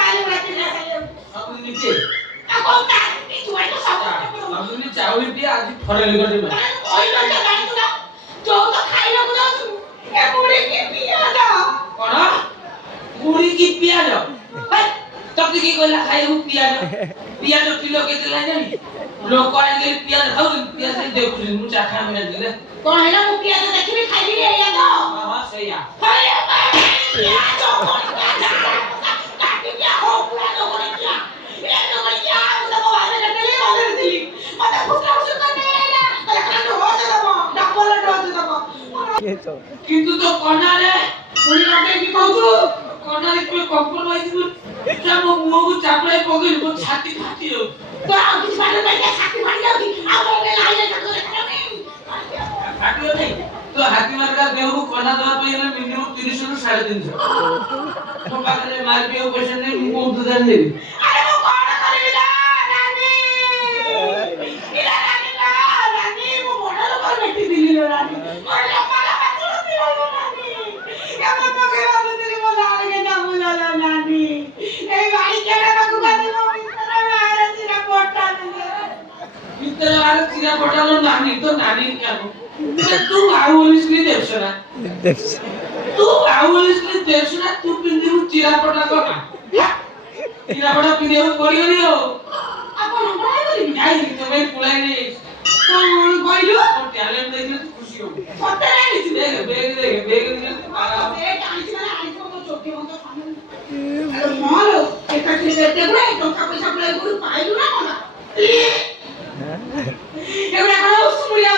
ପାଣି ରାତି ନା ସବୁଦିନ ପିଏ ଆଉ କାଟି ପିଛୁଆ ତ ସବୁଦିନ ଚାଉଳ ପିଏ ଆଜି ଫରେଲ କରି ମା କହିଲ ତ ଜାଣିଛୁ ନା ଯୋଉ ତ ଖାଇବାକୁ ଯାଉଛୁ ଏ ମୁଢି କି ପିଆଜ କଣ ମୁଢି କି ପିଆଜ ତତେ କି କହିଲା ଖାଇବାକୁ ପିଆଜ କିଲୋ କେତେ ଲାଗିଲାଣି ଲୋକ ଆଇଲେ ପିଆଜ ଖାଉଛନ୍ତି ପିଆଜ ଦେଖୁଛନ୍ତି ମୁଁ ଚାଖା ମିଳା ଦିଲେ କଣ ହେଲା ମୁଁ ପିଆଜ ଦେଖିବି ଖାଇବି ଏଇଆ ତ ହଁ ସେଇଆ ପିଆଜ କାଟି ପିଆ ହଉ ପିଆଜ କରିକିଆ ପିଆଜ କରିକିଆ ମୁଁ ତ ବାହାରେ ନେଲି ବାହାରେ ଥିଲି ମତେ ଫୁସଲା ଫୁସଲା ନେଲା କହିଲା ଖାଲି ହୋଜ ଦବ ଡବଲ ଡୋଜ ଦବ କିନ୍ତୁ ତ କନାରେ ପୁଣି ଲଗେଇକି କହୁଛୁ କନାରେ କୋଇ କମ୍ପନ ହେଇଯିବ ତା ମୋ ମୁହଁକୁ ଚାପଡ଼ାଇ ପକେଇଲି ମୋ ଛାତି ଫାଟି ଯାଉଛି ତ ଆଉ କିଛି ପାଠ ନାହିଁ ଛାତି ଫାଟି ଯାଉଛି ଆଉ ଗୋଟେ ଲାଇନ କାଟ ଦେଖାଯାଉନି ଫାଟିବ ନାହିଁ ତ ହାତୀ ମାର୍କା ଦେହକୁ କନା ଦେବା ପାଇଁ ହେଲେ ମିନିମମ୍ 300 ରୁ 350 ମୋ ପାଖରେ ମାରିବାକୁ ପଇସା ନାହିଁ ମୁଁ କୋଉଠୁ ଦେବି ଆରେ ମୁଁ କଣ କରିବି ନା ନାନୀ ଇଲା ନାନୀ ନା ନାନୀ ମୁଁ ବଡ ଲୋକ ବେଟି ଦିଲି ଲୋ ନାନୀ ମୋର ଲମ୍ବାଲା ପାଚୁଳତି ହବ ନାନୀ ଏମ ପକେ ବାବୁଥିଲି ମୋ ଲାଳକେ ନାମୁଲା ଲୋ ନାନୀ ଏଇ ବାଡ଼ି କେଡେ ପାଖକୁ ବାଜି ମୋ ଭିତର ବାହାରେ ଚିରା ପଟା ଭିତରେ ଆରେ ଚିରା ପଟାলো ନାନୀ ତ ନାନୀ কেন ତୁ ଆଉ ଓଲିସ୍କି ଦେଖছ ନା ତୁ ଆଉ ଓଲିସ୍କି ଦେଖছ ନା ତୁ ପିନ୍ଧିବୁ ଚିରା ପଟା କନା ଚିରା ପଟା ପିନ୍ଧିବାକୁ ପଡ଼ିବନି ଆଉ ଆପଣ ବড় କରିବି କାଇଁ ତମେ ପୁଳାଇ ନେଇ କଣ କହିଲୁ ମୋ ଟ୍ୟାଲେଣ୍ଟ ଦେଖିଲେ ତୁ ଖୁସି ହବୁ ସତରେ ଆଣିଛୁ ବେଗ ଦିଲେ ମାରା ବେଗ ଆଣିଛି ମାନେ ଆଣିଥିବ ମୋ ଚୋଟି ବନ୍ଦ ସାମନେ ଆରେ ହଁ ଲୋ ଏକା କେତେ ଗୁଡେ ଟଙ୍କା ପଇସା ଗୁଡେ ଗୁଡୁ ପାଇଲୁ ନା କଣ ଏଗୁଡା କଣ ଉସୁମୁଳିଆ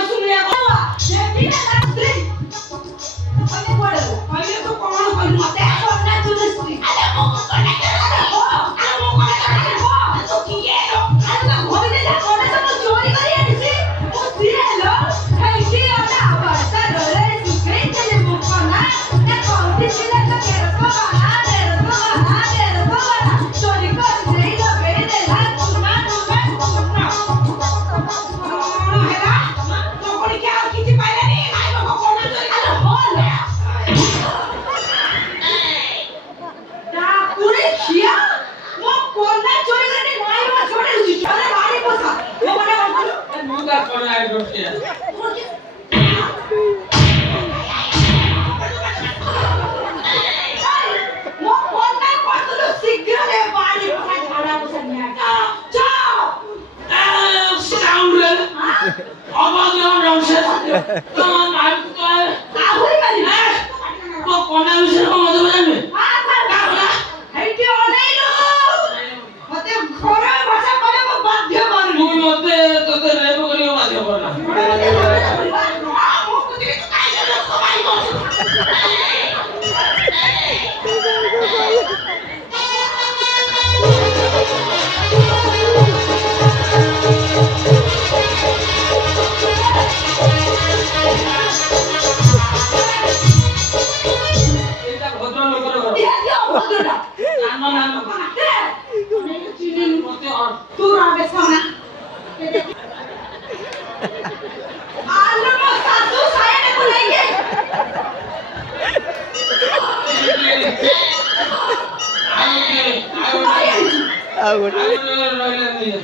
କଣ ଯେତିକି ହେଲା ସ୍ତ୍ରୀ କହିଲେ କୁଆଡେ କହିଲେ ତୁ କଣ କହିଲୁ ମତେ କନା ଚୁରିସ୍ତ୍ରୀ ଆରେ ମୁଁ କନା ତୁ କିଏ ଲୋ ଆରେ ତୁ ଘରେ ଯା କନା ସବୁ ଚୋରି କରି ଆଣିଛି ମୁଁ ସିଏ ଲୋ ହେଇକି ଅନା ବର୍ଷା ଡୋରେ ସୁଖେଇ ଦେଲେ ମୁଁ କନା ନା କଉଠି ଥିଲେ ତ ଚୋରି କରି ଦେଇ ଲଗେଇ ଦେଲା ତୁମା ହେଲା ଲୋକଣି କି ଆଉ କିଛି ପାଇଲାନି ଖାଇବା କଣ ଚୋରି ଆରେ ହଁ ନା ପୁରୀ ଖିଆ ମୋ କୋନା ଚୋରି କରି ନାଇଁ ମୋ ଛୋଡେ ଆରେ ବାଡ଼ି ପସା ମୋ ମାନେ କଣ ମୁଁ ତା କଣ ଆଇ ଡୋଣ୍ଟ ମୋ କୋନା ପତଲୁ ଶୀଘ୍ର ରେ ବାଡ଼ି ପସା ଝାଡା ପସା ନିଆ ଚop scoundrel অবাধ্য নংশের তোমার মার তো আহুরি মারি তো কোনা বিষয়ে মজা জানবে ହେଇଟି ଅନେଇଲୁ ମତେ ଘରେ ଭାଷା କହିବାକୁ ବାଧ୍ୟ କରୁନି তুই মতে তোতে রেপ করিও বাধ্য করনা ମୁଁ କୁତିলি ତୁ କାଇଁ ଲୋକ ଭାଇ କରୁଛୁ এটা ভদ্র লোকের ঘর ইয়া কি অভদ্রটা নাম নাম মাতে অনেক চিনিনি মতে তু রাবে সোনা আলো মো শাশু সায়ানে বুলাইকে আগুন রইলেন